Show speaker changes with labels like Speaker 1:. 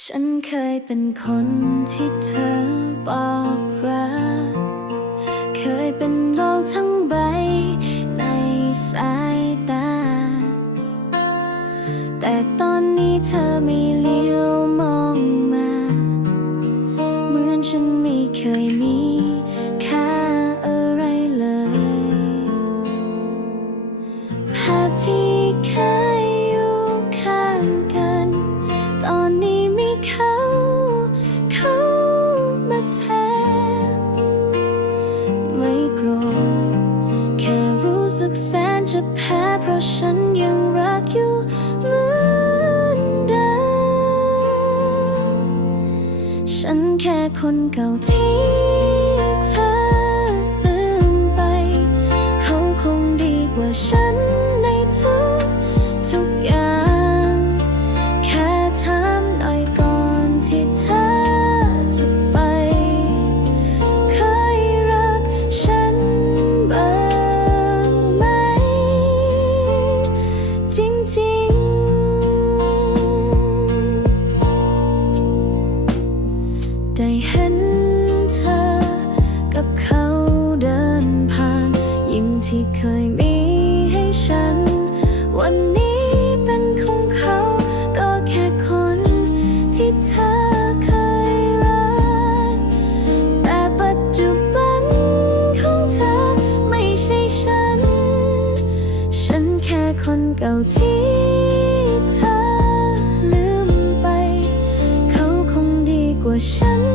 Speaker 1: ฉันเคยเป็นคนที่เธอบอกรัก เคยเป็นโลกทั้งใบในสายตา แต่ตอนนี้เธอไม่เลี้ยวมอง รธ แค่รู้สึกแสนจะแพ้เพราะฉันยังรักอยู่เหมือนเดิมฉันแค่คนเก่าที่เธอ เคยมีให้ฉัน วันนี้เป็นของเขา ก็แค่คนที่เธอเคยรัก แต่ปัจจุบันของเธอไม่ใช่ฉัน ฉันแค่คนเก่าที่เธอลืมไป เขาคงดีกว่าฉัน